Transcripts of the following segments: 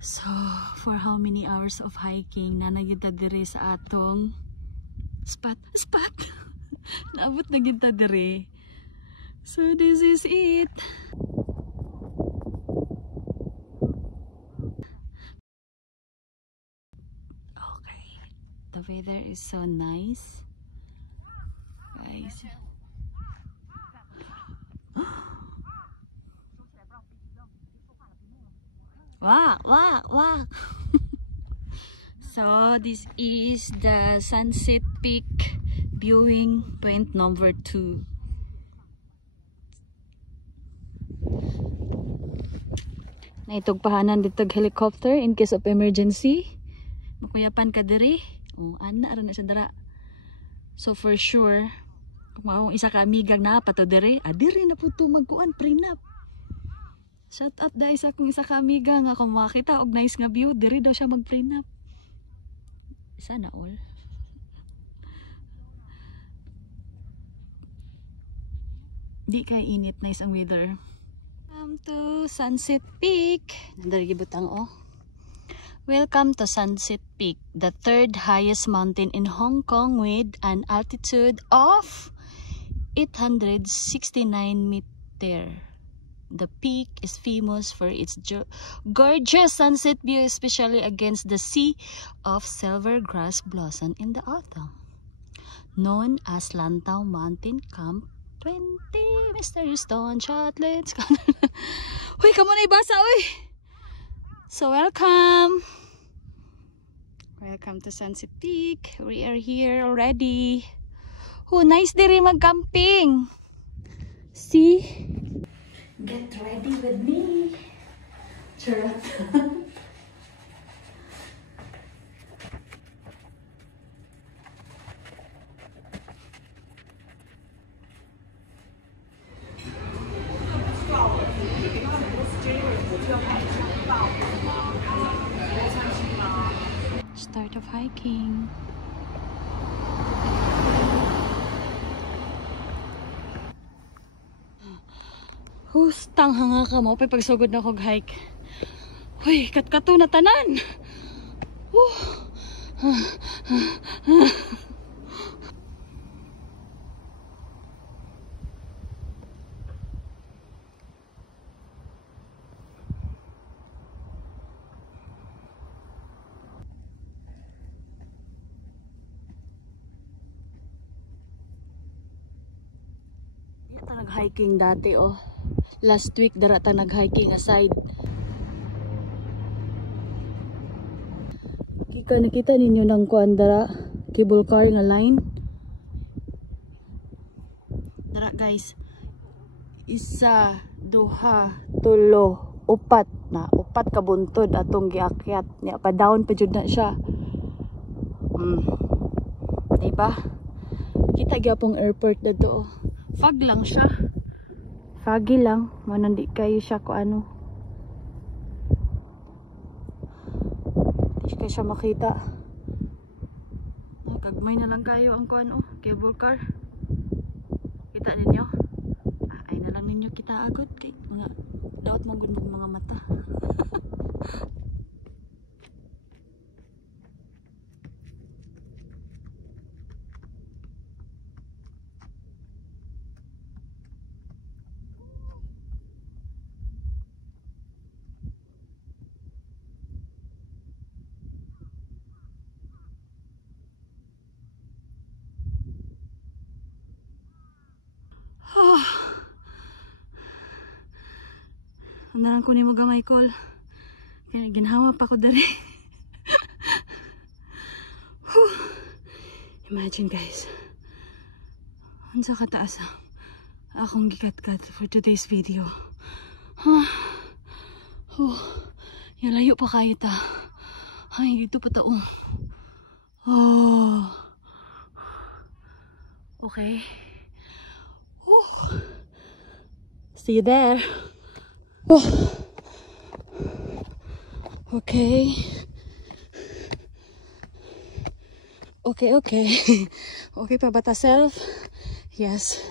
So, for how many hours of hiking na nagita dire sa atong spot? Naabot na kita dire. So, this is it. Okay. The weather is so nice. Guys. Wow. So this is the Sunset Peak viewing point number 2. Naitugpahanan dito helicopter in case of emergency. Makuyapan ka diri. Oh, ana ra na siya dara. So for sure, kung maong isa ka amigang na pato diri, diri na puto magkuan prenup. Shout out dahil sa akong isa ka amiga nga kung makakita og nice nga view, diri daw siya mag-prenup. Sana all. Di kay init, nice ang weather. Welcome to Sunset Peak. Nandari gibutang oh. Welcome to Sunset Peak, the 3rd highest mountain in Hong Kong with an altitude of 869 meters. The peak is famous for its gorgeous sunset view, especially against the sea of silver grass blossom in the autumn. Known as Lantau Mountain Camp 20, Mr. Stone Chocolate. Uy, kamo na ibasa, uy! So, welcome! Welcome to Sunset Peak. We are here already. Oh, nice diri mag-camping. See? Get ready with me. Charot. Start of hiking. Hustang hanga ka mo, pagsugod na kog hike. Uy, katkato na tanan. Ito nag-hiking dati oh. Last week darata nag-hiking aside. Nakita ninyo ng kuan dara cable car nga line. Dara guys. 1, 2, 3, 4 na. 4 ka buntod atong giakyat. Nya pa down pa jud na siya. Diba? Kita gyapong airport dito. Fog lang siya. Foggy lang, manandi kayo siya ko ano. Hindi kayo siya makita. Kagmay na lang kayo ang kuan cable car. Kita ninyo? Ay na lang ninyo kita agad kay mga daot mong mga mata. Andaran ko ni mo gamay call. Kaya ginhawa pa ko dari. Imagine guys. Unsa kataas akong gikat-kat for today's video. Layo pa kayo ta. Ay, dito pa tao. Okay. See you there. Okay. Okay pa ba ta self? Yes.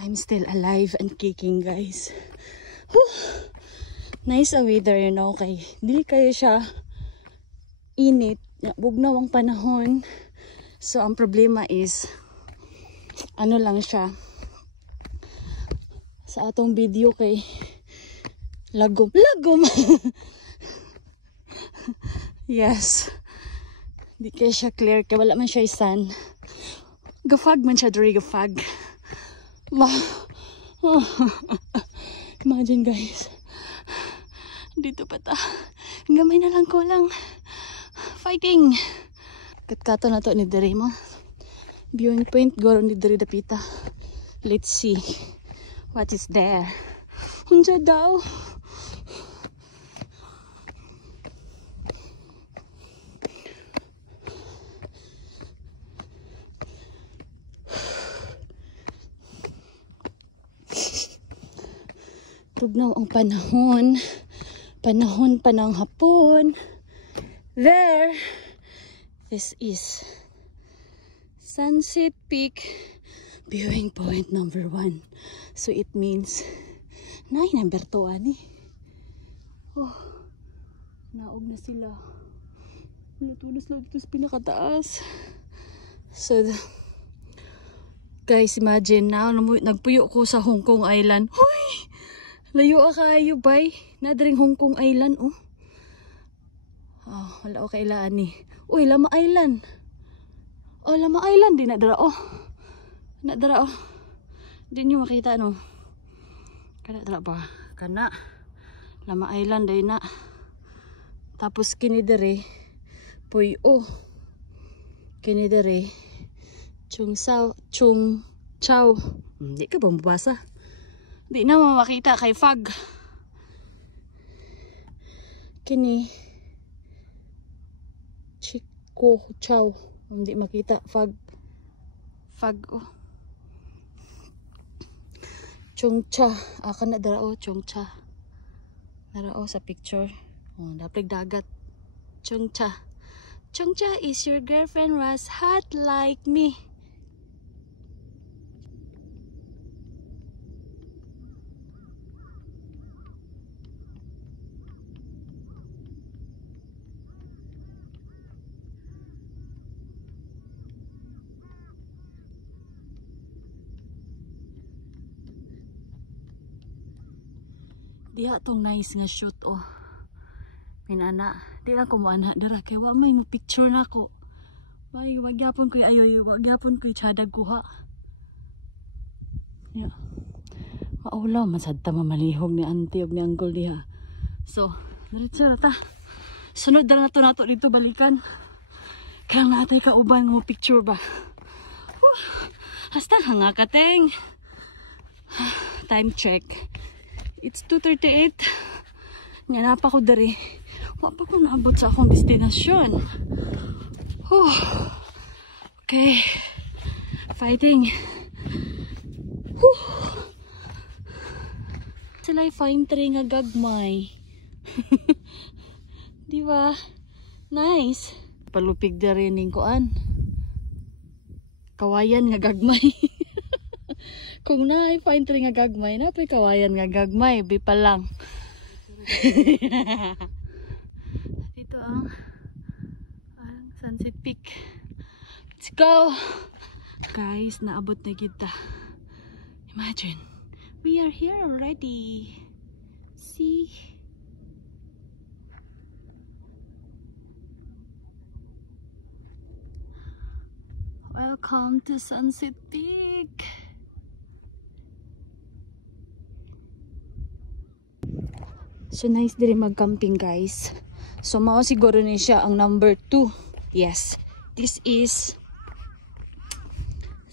I'm still alive and kicking guys. Nice ang weather, you know, kay dili kayo siya init, bugnaw ang panahon. So ang problema is ano lang siya sa atong video kay lagom yes, di kaya siya clear kay wala man siya sun. Gafag man siya diri, gafag. Imagine guys, dito pa ta, gamay na lang ko lang fighting. Katkato na to ni diri mo viewing point goro ni diri dapita. Let's see what is there. Unsa daw? Tugnaw ang panahon. Panahon pa ng hapon. There. This is Sunset Peak viewing point number 1. So it means number 2 ani. Oh, naog na sila. Tulos lang dito sa pinakataas. So guys, imagine now nagpuyo ko sa Hong Kong Island. Hoy! Layo kayo bay. Nadring Hong Kong Island oh. Wala ko kailaan ni. Uy, Lama Island. Oh, Lama Island di nadara oh. Nadara oh. Di nyo makita no. Kana dara ba? Kana Lama Island day na. Tapos kini dere puy oh. Kini dere Chung Chow. Hindi ka ba mabasa? Di na makita kay fog. Kini Chiko Chow. Hindi makita fog oh. Chungcha. Kana dara oh, Chungcha. Dara oh sa picture. Oh, dapig dagat. Chungcha. Chungcha is your girlfriend was hot like me. Diha tong nice nga shoot oh. Pinana, di lang ko mo ana dira kay wa may mo picture nako. May wagyapon ko ayoy, wagyapon ko tiyadag kuha. Yeah. Maulaw masad ta mamalihog ni auntie og ni uncle diha. So, diretso ra ta. Sunod na nato dito balikan. Kaya natay kauban mo picture ba. Hasta hanga kateng. Time check. It's 2:38. Nyanapa ko dari. Wa pa ko naabot sa akong destinasyon. Okay. Fighting. Sila'y fine tree nga gagmay. Di ba? Nice. Palupig na rin yung kuan. Kawayan nga gagmay. Kung na fine tree nga gagmay, napay kawayan nga gagmay. Bipa lang. Dito ang Sunset Peak. Let's go! Guys, naabot na kita. Imagine, we are here already. See? Welcome to Sunset Peak. So nice din mag-camping guys. So mao siguro ni siya ang number 2. Yes, this is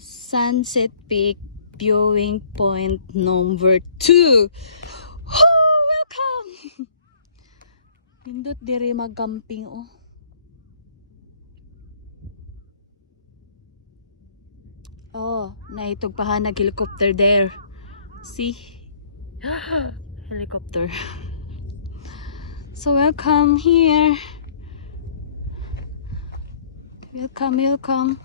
Sunset Peak viewing point number 2. Welcome! Nindot diri mag-camping oh. Oh, naitugpahan nag helicopter there. See? Helicopter. So welcome here. Welcome.